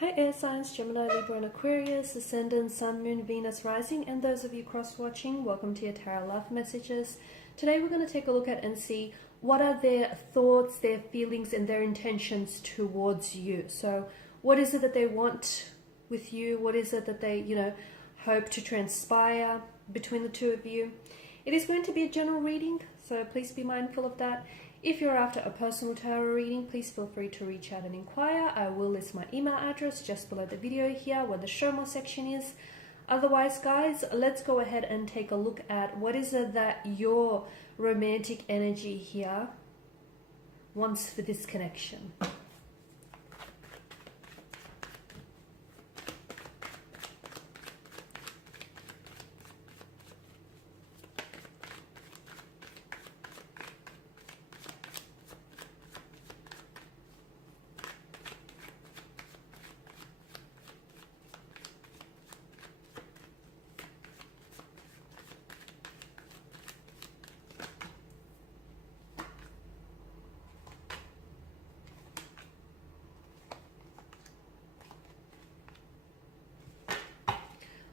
Hi air signs, Gemini, Libra and Aquarius, Ascendant, Sun, Moon, Venus, Rising, and those of you cross-watching, welcome to your Tarot Love Messages. Today we're going to take a look at and see what are their thoughts, their feelings, and their intentions towards you. So what is it that they want with you? What is it that they, hope to transpire between the two of you? It is going to be a general reading, so please be mindful of that. If you're after a personal tarot reading, please feel free to reach out and inquire. I will list my email address just below the video here where the show more section is. Otherwise, guys, let's go ahead and take a look at what is it that your romantic energy here wants for this connection.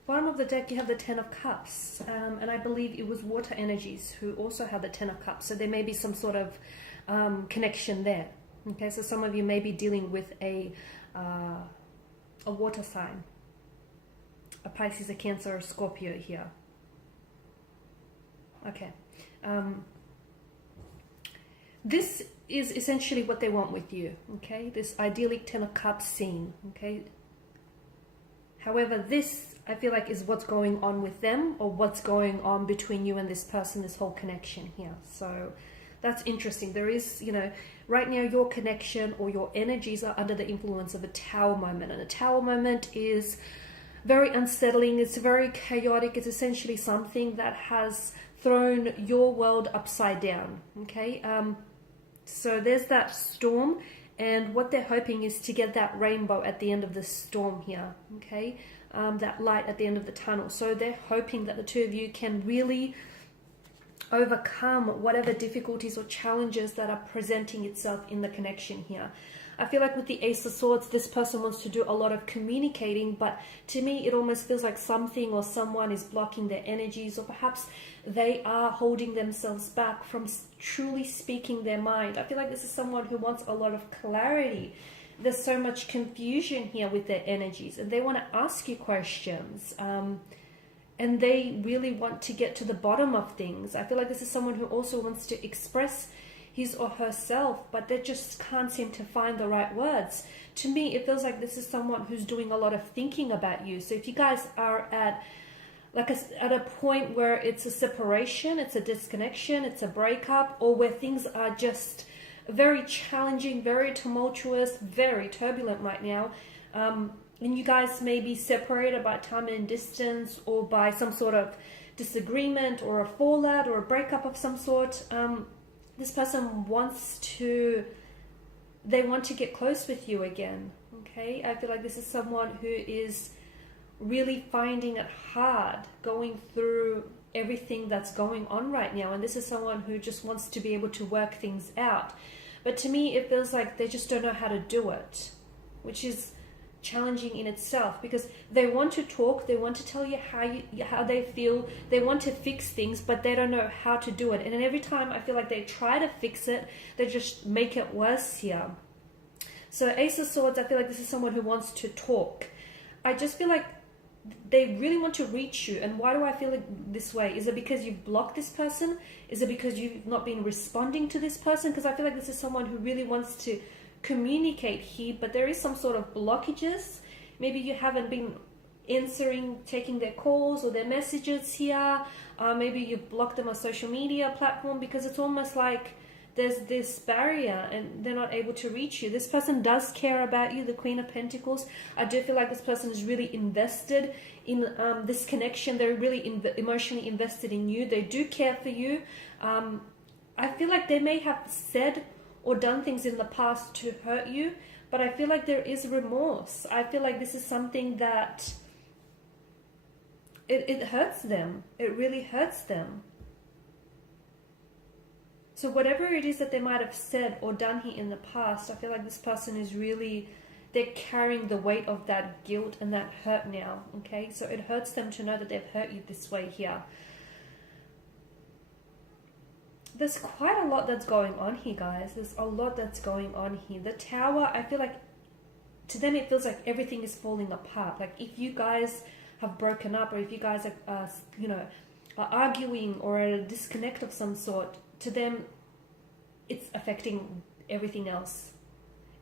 Bottom of the deck, you have the Ten of Cups, and I believe it was water energies who also had the Ten of Cups, so there may be some sort of connection there. Okay, so some of you may be dealing with a water sign, a Pisces, a Cancer, or Scorpio here. Okay, this is essentially what they want with you. Okay, this idyllic Ten of Cups scene. Okay, however, this I feel like is what's going on with them, or what's going on between you and this person, this whole connection here. So that's interesting. There is, right now your connection or your energies are under the influence of a Tower moment. And a Tower moment is very unsettling. It's very chaotic. It's essentially something that has thrown your world upside down. Okay. So there's that storm. And what they're hoping is to get that rainbow at the end of the storm here. Okay. That light at the end of the tunnel. So they're hoping that the two of you can really overcome whatever difficulties or challenges that are presenting itself in the connection here. I feel like with the Ace of Swords, this person wants to do a lot of communicating, but to me it almost feels like something or someone is blocking their energies, or perhaps they are holding themselves back from truly speaking their mind. I feel like this is someone who wants a lot of clarity. There's so much confusion here with their energies, and they want to ask you questions, and they really want to get to the bottom of things. I feel like this is someone who also wants to express his or herself, but they just can't seem to find the right words. To me, it feels like this is someone who's doing a lot of thinking about you. So if you guys are at a point where it's a separation, it's a disconnection, it's a breakup, or where things are just very challenging, very tumultuous, very turbulent right now, and you guys may be separated by time and distance, or by some sort of disagreement or a fallout or a breakup of some sort. This person wants to get close with you again. Okay, I feel like this is someone who is really finding it hard going through everything that's going on right now, and this is someone who just wants to be able to work things out. But to me, it feels like they just don't know how to do it, which is challenging in itself, because they want to talk, they want to tell you how they feel, they want to fix things, but they don't know how to do it. And then every time I feel like they try to fix it, they just make it worse here. So Ace of Swords, I feel like this is someone who wants to talk. I just feel like they really want to reach you. And why do I feel like this way? Is it because you've blocked this person? Is it because you've not been responding to this person? Because I feel like this is someone who really wants to communicate here, but there is some sort of blockages. Maybe you haven't been answering, taking their calls or their messages here. Maybe you blocked them on social media platform, because it's almost like there's this barrier and they're not able to reach you. This person does care about you, the Queen of Pentacles. I do feel like this person is really invested in this connection. They're really emotionally invested in you. They do care for you. I feel like they may have said or done things in the past to hurt you, but I feel like there is remorse. I feel like this is something that it hurts them. It really hurts them. So whatever it is that they might have said or done here in the past, I feel like this person is really, they're carrying the weight of that guilt and that hurt now, okay? So it hurts them to know that they've hurt you this way here. There's quite a lot that's going on here, guys. There's a lot that's going on here. The Tower, I feel like, to them it feels like everything is falling apart. Like if you guys have broken up, or if you guys are, are arguing or at a disconnect of some sort, to them it's affecting everything else.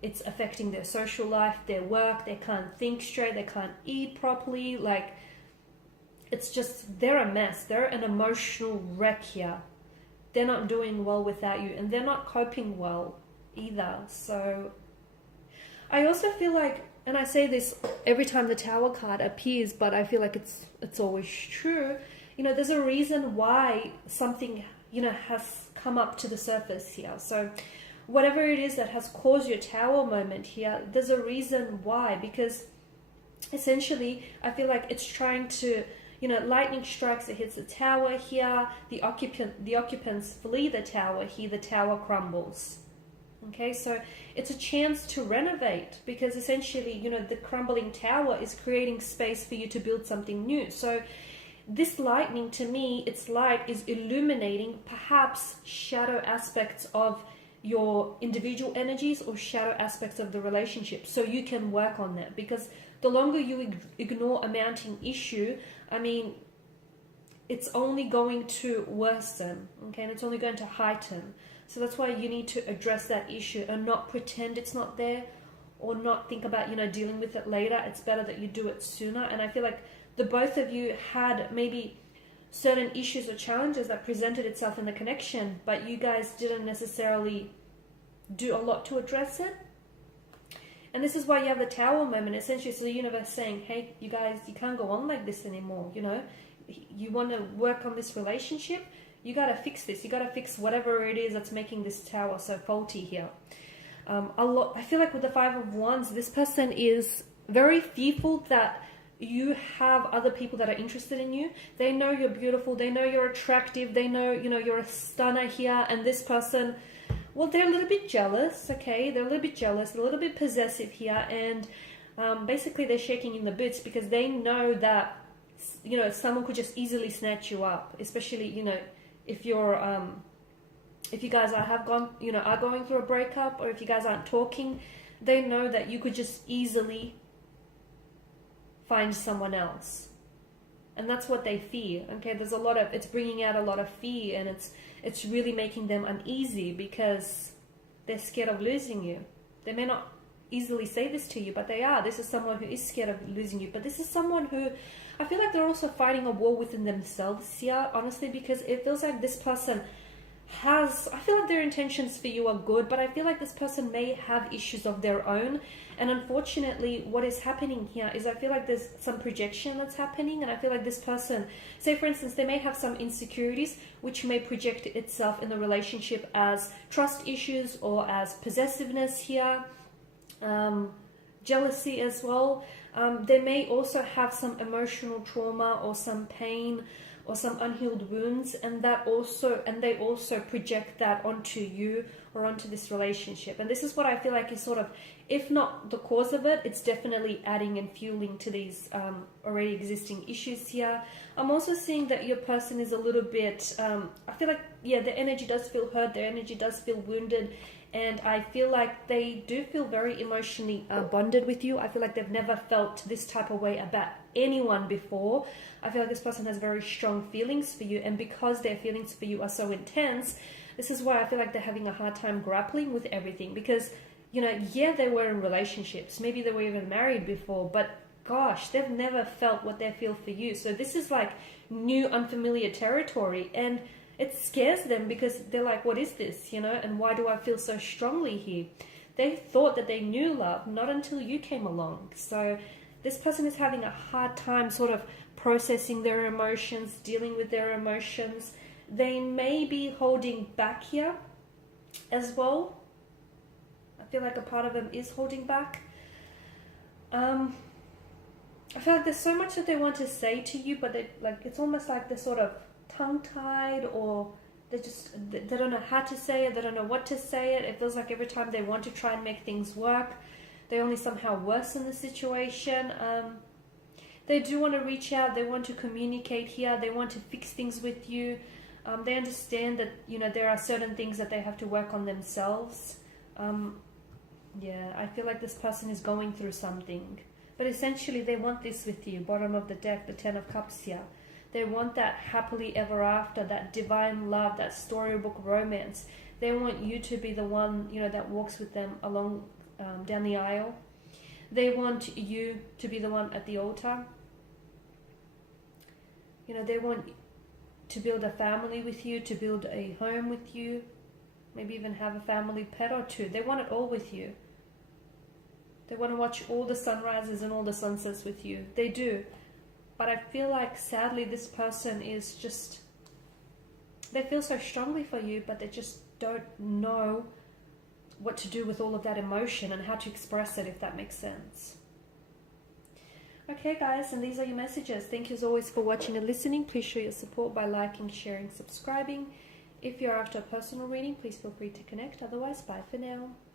It's affecting their social life, their work. They can't think straight. They can't eat properly. Like, it's just, they're a mess. They're an emotional wreck here. They're not doing well without you, and they're not coping well either. So I also feel like, and I say this every time the Tower card appears, but I feel like it's always true. There's a reason why something, has come up to the surface here. So whatever it is that has caused your Tower moment here, there's a reason why, because essentially I feel like it's trying to, lightning strikes, it hits the Tower here, the occupants flee the Tower here, the Tower crumbles. Okay, so it's a chance to renovate, because essentially, the crumbling Tower is creating space for you to build something new. So this lightning, to me, its light is illuminating perhaps shadow aspects of your individual energies or shadow aspects of the relationship, so you can work on that. Because the longer you ignore a mounting issue, it's only going to worsen, okay, and it's only going to heighten. So that's why you need to address that issue and not pretend it's not there, or not think about, dealing with it later. It's better that you do it sooner. And I feel like the both of you had maybe certain issues or challenges that presented itself in the connection, but you guys didn't necessarily do a lot to address it. And this is why you have the Tower moment, essentially. So the universe saying, hey, you guys, you can't go on like this anymore. You want to work on this relationship, you got to fix this. You got to fix whatever it is that's making this Tower so faulty here. I feel like with the Five of Wands, this person is very fearful that you have other people that are interested in you. They know you're beautiful. They know you're attractive. They know, you're a stunner here. And this person, well, they're a little bit jealous, okay? They're a little bit jealous, a little bit possessive here. And basically they're shaking in the boots, because they know that, someone could just easily snatch you up, especially, if you're, if you guys are going through a breakup, or if you guys aren't talking, they know that you could just easily find someone else. And that's what they fear, okay? It's bringing out a lot of fear, and it's really making them uneasy, because they're scared of losing you. They may not easily say this to you, but they are. This is someone who is scared of losing you, but this is someone who, I feel like they're also fighting a war within themselves here, honestly, because it feels like this person I feel like their intentions for you are good, but I feel like this person may have issues of their own. And unfortunately, what is happening here is, I feel like there's some projection that's happening, and I feel like this person, say for instance, they may have some insecurities which may project itself in the relationship as trust issues, or as possessiveness here, jealousy as well. They may also have some emotional trauma, or some pain, or some unhealed wounds, and they also project that onto you, or onto this relationship. And this is what I feel like is sort of, if not the cause of it, it's definitely adding and fueling to these already existing issues here. I'm also seeing that your person is a little bit, I feel like, yeah, their energy does feel hurt, their energy does feel wounded, and I feel like they do feel very emotionally bonded with you. I feel like they've never felt this type of way about anyone before. I feel like this person has very strong feelings for you, and because their feelings for you are so intense, this is why I feel like they're having a hard time grappling with everything. Because, yeah, they were in relationships, maybe they were even married before, but gosh, they've never felt what they feel for you. So this is like new, unfamiliar territory, and it scares them, because they're like, what is this, and why do I feel so strongly here? They thought that they knew love, not until you came along. So this person is having a hard time sort of processing their emotions, dealing with their emotions. They may be holding back here as well. I feel like a part of them is holding back. I feel like there's so much that they want to say to you, but it's almost like they're sort of tongue-tied, or they don't know how to say it, they don't know what to say it. It feels like every time they want to try and make things work, they only somehow worsen the situation. They do want to reach out, they want to communicate here, they want to fix things with you. They understand that, you know, there are certain things that they have to work on themselves. Yeah, I feel like this person is going through something. But essentially they want this with you. Bottom of the deck, the Ten of Cups here. They want that happily ever after, that divine love, that storybook romance. They want you to be the one, you know, that walks with them along down the aisle. They want you to be the one at the altar. You know, they want to build a family with you, to build a home with you, maybe even have a family pet or two. They want it all with you. They want to watch all the sunrises and all the sunsets with you. They do. But I feel like, sadly, this person is just... They feel so strongly for you, but they just don't know what to do with all of that emotion and how to express it, if that makes sense. Okay, guys, and these are your messages. Thank you as always for watching and listening. Please show your support by liking, sharing, subscribing. If you're after a personal reading, please feel free to connect. Otherwise, bye for now.